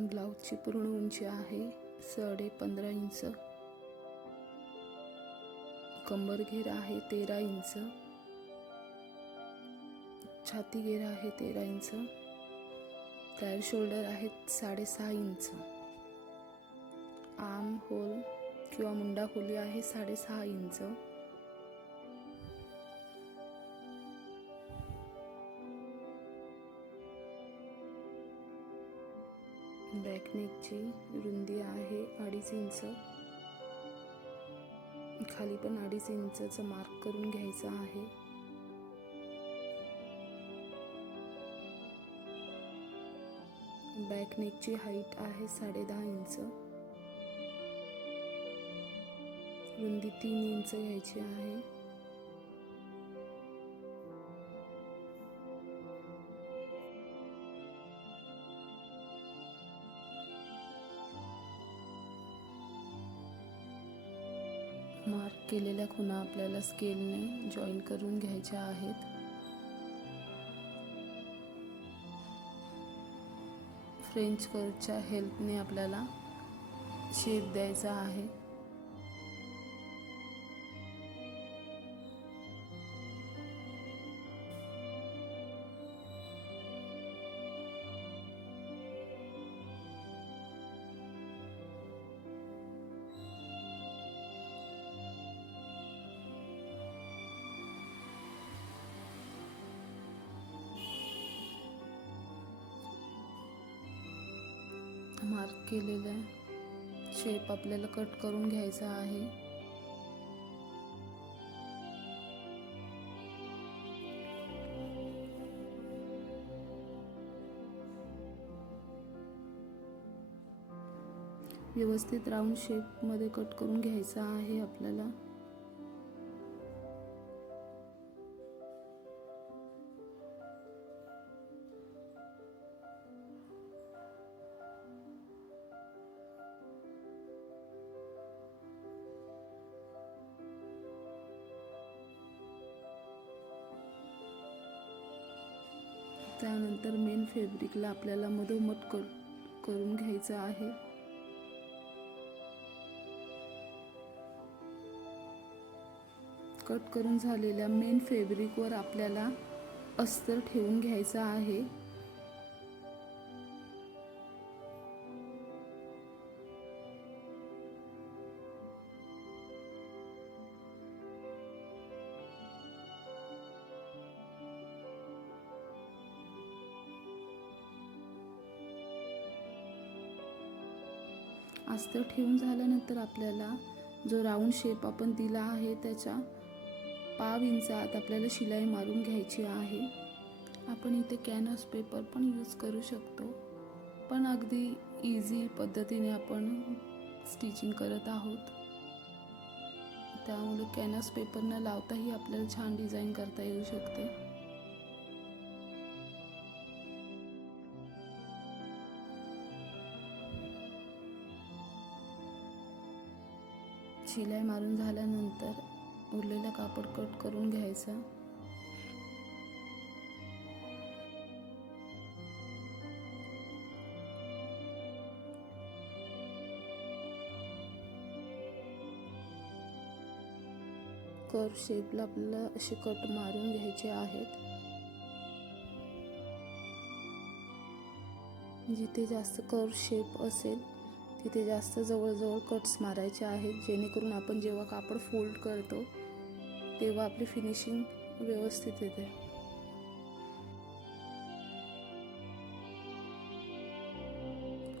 ब्लाऊजची पूर्ण उंची आहे 15.5 इंच, कंबर घेर आहे 13 इंच, छाती घेर आहे 13 इंच, ट्रायल शोल्डर आहेत 6.5 इंच, आर्म होल किंवा मुंडा खोली आहे 6.5 इंच, बॅकनेकची रुंदी आहे 2.5 इंच, खाली पण 2.5 इंचचं मार्क करून घ्यायचं आहे. बॅकनेकची हाईट आहे 10.5 इंच, रुंदी 3 इंच घ्यायची आहे. मार्क केलेल्या खुणा आपल्याला स्केलने जॉईन करून घ्यायच्या आहेत. फ्रेंच कर्वच्या हेल्पने आपल्याला शेप द्यायचा आहे. मार्क केलेला शेप आपल्याला कट करून घ्यायचा आहे. व्यवस्थित राऊंड शेप मध्ये कट करून घ्यायचा आहे आपल्याला. त्यानंतर मेन फॅब्रिकला आपल्याला मधोमध कट करून घ्यायचं आहे. कट करून झालेल्या मेन फॅब्रिकवर आपल्याला अस्तर ठेवून घ्यायचा आहे. अस्तर ठेवून झाल्यानंतर आपल्याला जो राऊंड शेप आपण दिला आहे त्याच्या 1/2 इंच आत आपल्याला शिलाई मारून घ्यायची आहे. आपण इथे कॅनव्हास पेपर पण यूज करू शकतो, पण अगदी इझी पद्धतीने आपण स्टिचिंग करत आहोत, त्यामुळे कॅनव्हास पेपर न लावताही आपल्याला छान डिझाईन करता येऊ शकते. शिलाई मारून झाल्यानंतर उरलेला कापड कट करून घ्यायचा. कर्व शेपला आपल्याला असे कट मारून घ्यायचे आहेत. जिथे जास्त कर्व शेप असेल तिथे जास्त जवळजवळ कट्स मारायचे आहेत, जेणेकरून आपण जेव्हा कापड फोल्ड करतो तेव्हा आपली फिनिशिंग व्यवस्थित येते.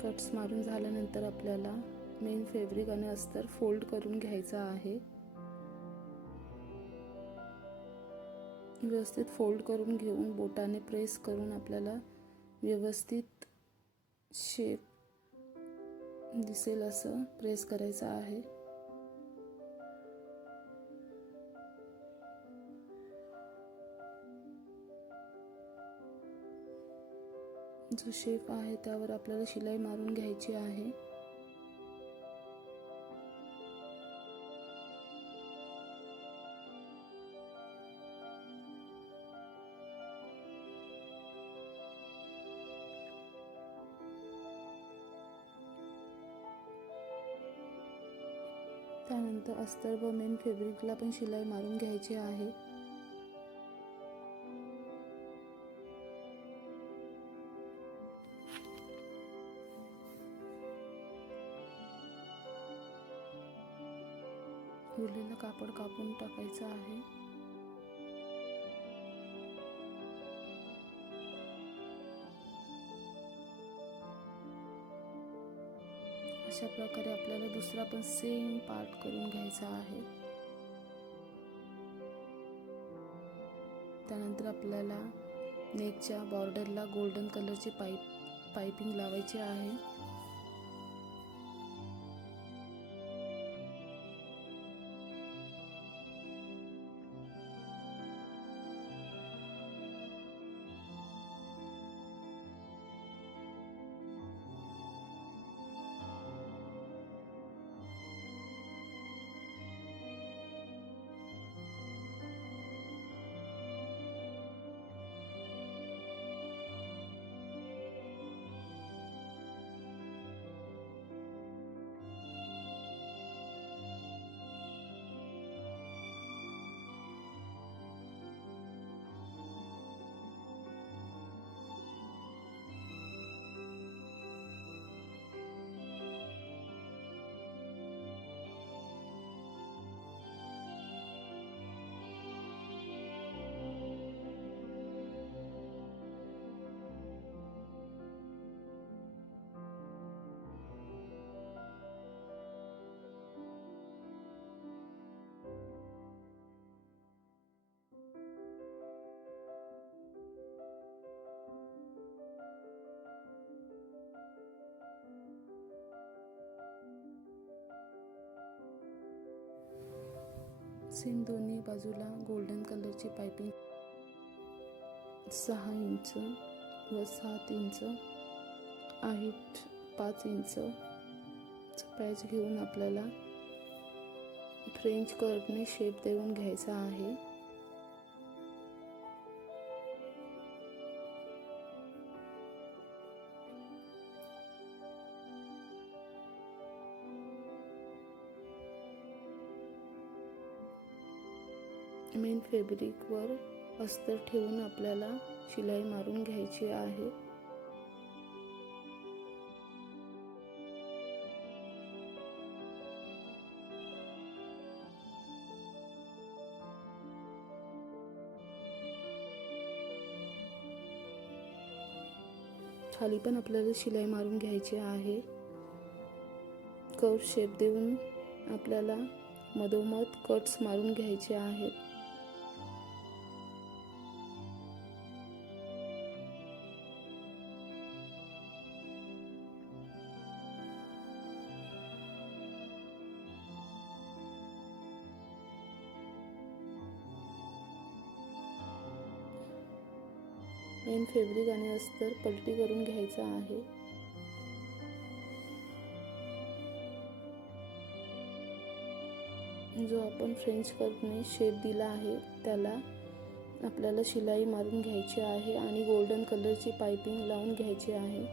कट्स मारून झाल्यानंतर आपल्याला मेन फॅब्रिक आणि अस्तर फोल्ड करून घ्यायचा आहे. व्यवस्थित फोल्ड करून घेऊन बोटाने प्रेस करून आपल्याला व्यवस्थित शेप दिसेल असं प्रेस करायचं आहे. जो शेप आहे त्यावर आपल्याला शिलाई मारून घ्यायची आहे. त्यानंतर अस्तर व मेन फॅब्रिकला पण शिलाई मारून घ्यायची आहे. उरलेलं कापड कापून टाकायचं आहे. अशा प्रकारे आपल्याला दुसरा पण सेम पार्ट करून घ्यायचा आहे. त्यानंतर आपल्याला नेकच्या बॉर्डरला गोल्डन कलरची पाइपिंग लावायची आहे. सेम दोन्ही बाजूला गोल्डन कलरची पाइपिंग 6 इंच व 7 इंच 5 इंच पॅच घेऊन आपल्याला फ्रेंच कर्वने शेप देऊन घ्यायचा आहे. मेन फॅब्रिकवर अस्तर ठेवून आपल्याला शिलाई मारून घ्यायची आहे. खाली पण आपल्याला शिलाई मारून घ्यायची आहे. कर्व शेप देऊन आपल्याला मधोमध कट्स मारून घ्यायचे आहेत. मेन फॅब्रिक आणि अस्तर पलटी करून घ्यायचा आहे. जो आपण फ्रेंच कर्वने शेप दिला आहे त्याला आपल्याला शिलाई मारून घ्यायची आहे आणि गोल्डन कलरची पाइपिंग लावून घ्यायची आहे.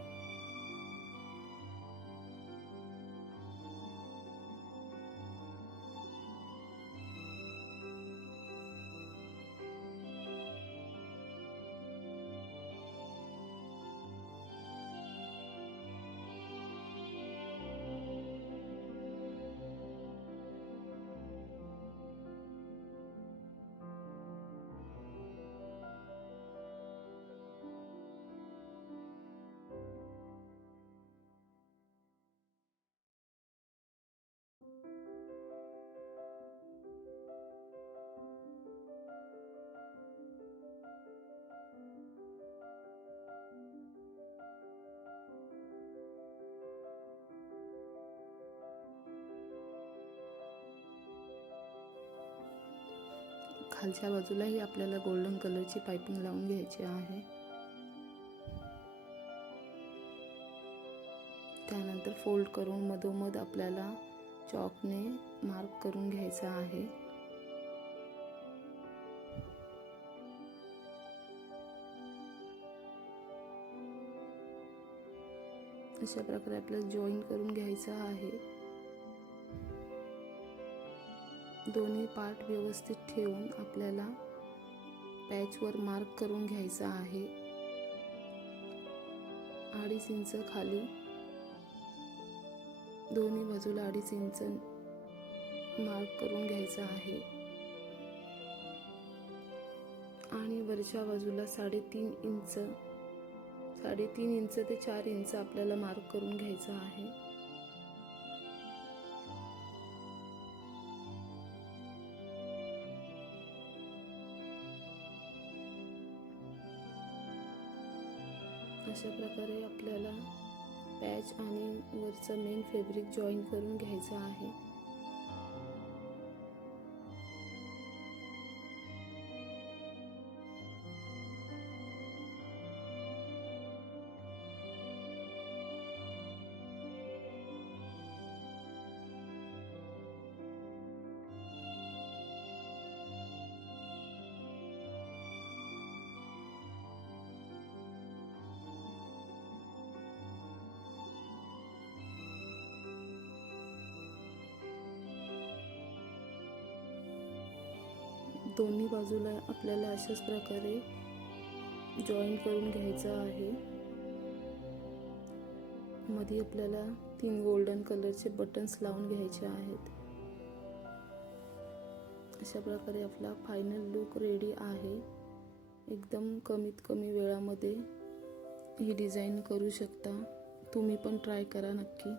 खालच्या बाजूलाही आपल्याला गोल्डन कलरची पाइपिंग लावून घ्यायची आहे. त्यानंतर फोल्ड करून मधोमध आपल्याला चॉकने मार्क करून घ्यायचा आहे. अशा प्रकारे आपल्याला जॉईन करून घ्यायचा आहे. दोन्ही पार्ट व्यवस्थित ठेवून आपल्याला पॅचवर मार्क करून घ्यायचा आहे. 2.5 इंच खाली, दोन्ही बाजूला 2.5 इंच मार्क करून घ्यायचा आहे आणि वरच्या बाजूला 3.5 इंच ते 4 इंच आपल्याला मार्क करून घ्यायचा आहे. अशा प्रकारे आपल्याला पॅच आणि वरचं मेन फॅब्रिक जॉईन करून घ्यायचं आहे. दोन्ही बाजूला आपल्याला अशाच प्रकारे जॉईन करून घ्यायचं आहे. मध्ये आपल्याला 3 गोल्डन कलरचे बटन्स लावून घ्यायचे आहेत. अशा प्रकारे आपला फायनल लुक रेडी आहे. एकदम कमीत कमी वेळामध्ये ही डिझाईन करू शकता. तुम्ही पण ट्राय करा नक्की.